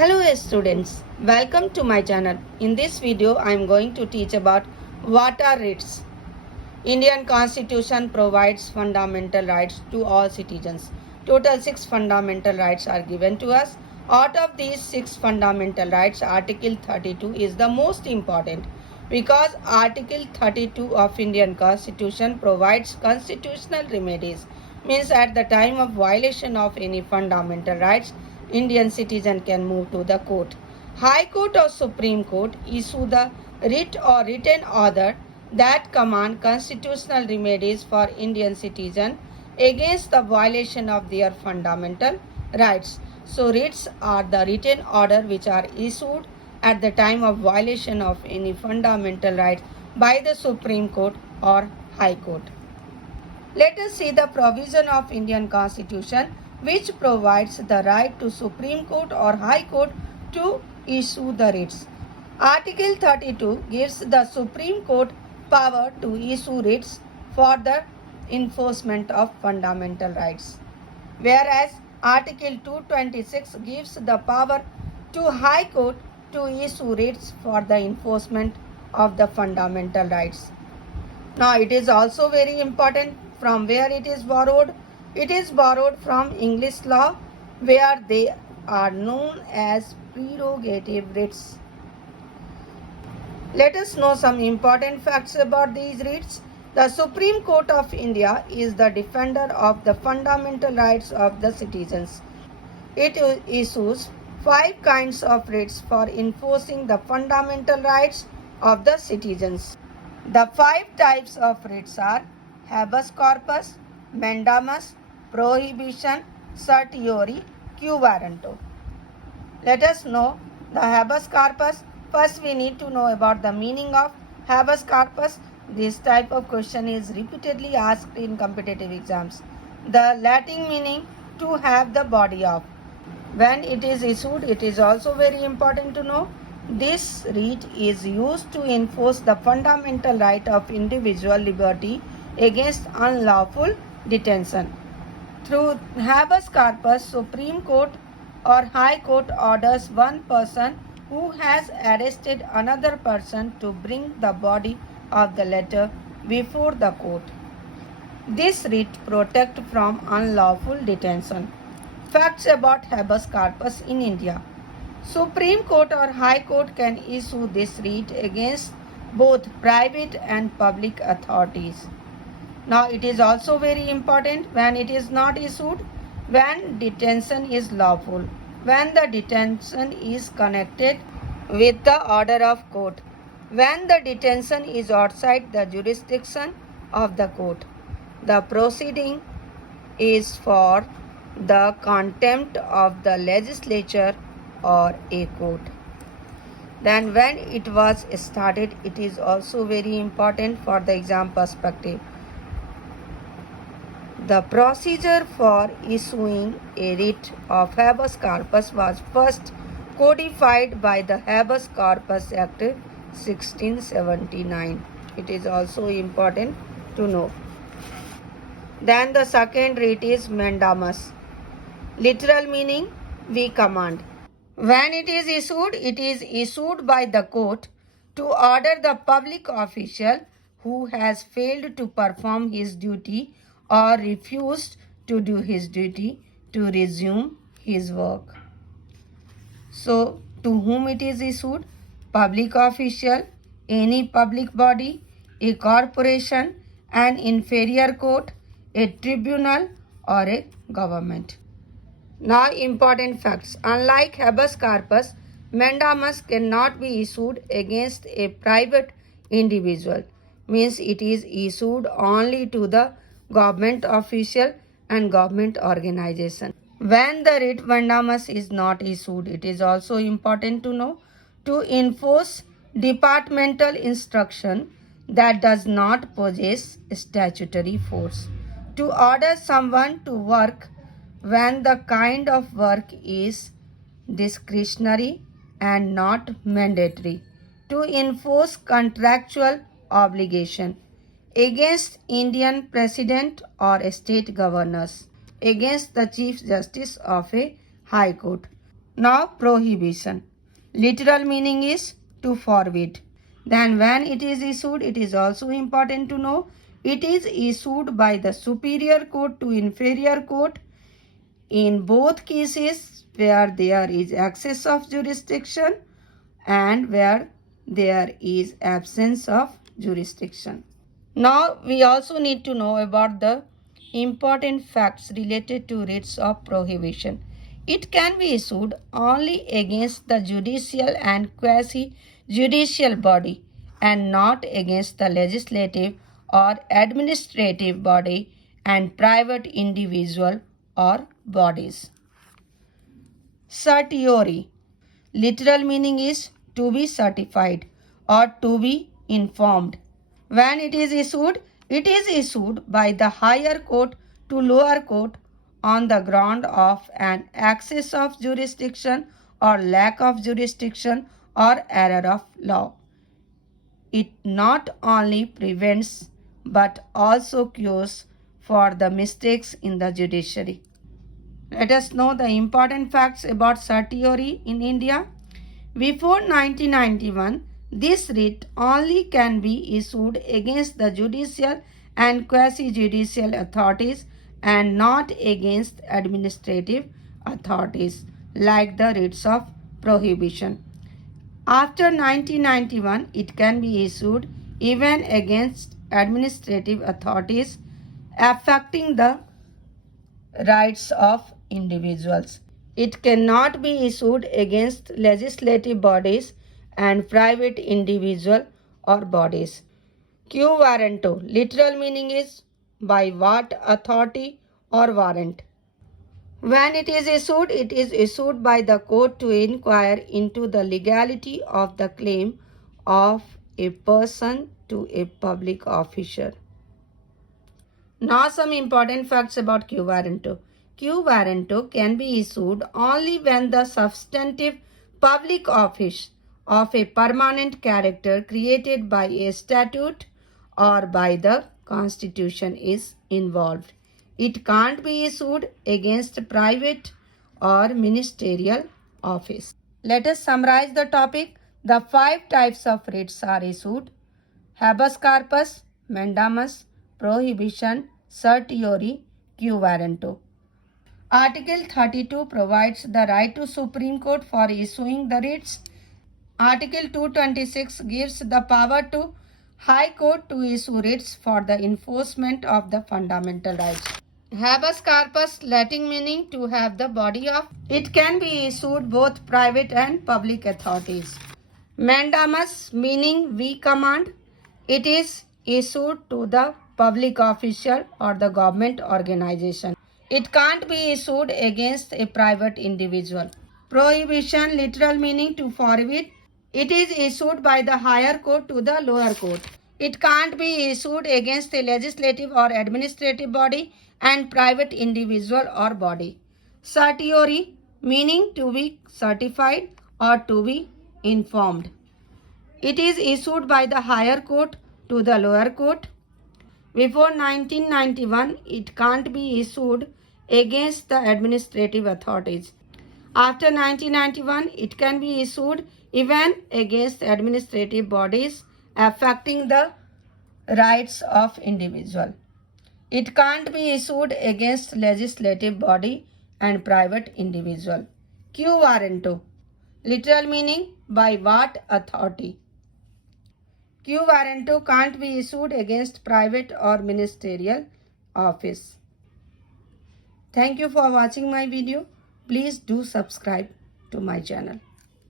Hello students, welcome to my channel. In this video I am going to teach about what are writs. Indian Constitution provides fundamental rights to all citizens. Total 6 fundamental rights are given to us. Out of these 6 fundamental rights, Article 32 is the most important because Article 32 of Indian Constitution provides constitutional remedies. Means at the time of violation of any fundamental rights, Indian citizen can move to the court. High Court or Supreme Court issue the writ or written order that command constitutional remedies for Indian citizen against the violation of their fundamental rights. So writs are the written order which are issued at the time of violation of any fundamental rights by the Supreme Court or High Court. Let us see the provision of Indian Constitution which provides the right to Supreme Court or High Court to issue the writs. Article 32 gives the Supreme Court power to issue writs for the enforcement of fundamental rights, whereas Article 226 gives the power to High Court to issue writs for the enforcement of the fundamental rights. Now it is also very important from where it is borrowed. It is borrowed from English law where they are known as prerogative writs. Let us know some important facts about these writs. The Supreme Court of India is the defender of the fundamental rights of the citizens. It issues 5 kinds of writs for enforcing the fundamental rights of the citizens. The 5 types of writs are Habeas Corpus, Mandamus, Prohibition, Certiorari, Quo Warranto. Let us know the Habeas Corpus. First we need to know about the meaning of Habeas Corpus. This type of question is repeatedly asked in competitive exams. The Latin meaning to have the body of. When it is issued, it is also very important to know. This writ is used to enforce the fundamental right of individual liberty against unlawful detention. Through Habeas Corpus, Supreme Court or High Court orders one person who has arrested another person to bring the body of the latter before the court. This writ protects from unlawful detention. Facts about Habeas Corpus in India. Supreme Court or High Court can issue this writ against both private and public authorities. Now it is also very important when it is not issued, when detention is lawful, when the detention is connected with the order of court, when the detention is outside the jurisdiction of the court. The proceeding is for the contempt of the legislature or a court. Then when it was started, it is also very important for the exam perspective. The procedure for issuing a writ of Habeas Corpus was first codified by the Habeas Corpus Act 1679. It is also important to know. Then the second writ is Mandamus. Literal meaning, we command. When it is issued by the court to order the public official who has failed to perform his duty or refused to do his duty to resume his work. So, to whom it is issued? Public official, any public body, a corporation, an inferior court, a tribunal, or a government. Now important facts. Unlike Habeas Corpus, Mandamus cannot be issued against a private individual. Means it is issued only to the government official and government organization. When the writ Mandamus is not issued, it is also important to know to enforce departmental instruction that does not possess statutory force. To order someone to work when the kind of work is discretionary and not mandatory. To enforce contractual obligation against Indian President or state governors, against the Chief Justice of a High Court. Now prohibition. Literal meaning is to forbid. Then when it is issued, it is also important to know it is issued by the superior court to inferior court in both cases where there is excess of jurisdiction and where there is absence of jurisdiction. Now we also need to know about the important facts related to writs of prohibition. It can be issued only against the judicial and quasi-judicial body and not against the legislative or administrative body and private individual or bodies. Certiorari. Literal meaning is to be certified or to be informed. When it is issued by the higher court to lower court on the ground of an excess of jurisdiction or lack of jurisdiction or error of law. It not only prevents but also cures for the mistakes in the judiciary. Let us know the important facts about certiorari in India. Before 1991, this writ only can be issued against the judicial and quasi-judicial authorities and not against administrative authorities like the writs of prohibition. After 1991, it can be issued even against administrative authorities affecting the rights of individuals. It cannot be issued against legislative bodies and private individual or bodies. Quo warranto. Literal meaning is by what authority or warrant. When it is issued by the court to inquire into the legality of the claim of a person to a public officer. Now some important facts about quo warranto. Quo warranto can be issued only when the substantive public office of a permanent character created by a statute or by the Constitution is involved. It can't be issued against private or ministerial office. Let us summarize the topic. The 5 types of writs are issued: Habeas Corpus, Mandamus, Prohibition, Certiorari, Quo warranto. Article 32 provides the right to Supreme Court for issuing the writs. Article 226 gives the power to High Court to issue writs for the enforcement of the fundamental rights. Habeas corpus, Latin meaning to have the body of. It can be issued both private and public authorities. Mandamus meaning we command. It is issued to the public official or the government organization. It can't be issued against a private individual. Prohibition, literal meaning to forbid. It is issued by the higher court to the lower court. It can't be issued against a legislative or administrative body and private individual or body. Certiorari, meaning to be certified or to be informed. It is issued by the higher court to the lower court. Before 1991, it can't be issued against the administrative authorities. After 1991, it can be issued even against administrative bodies affecting the rights of individual. It can't be issued against legislative body and private individual. Quo warranto, literal meaning by what authority. Quo warranto can't be issued against private or ministerial office. Thank you for watching my video. Please do subscribe to my channel.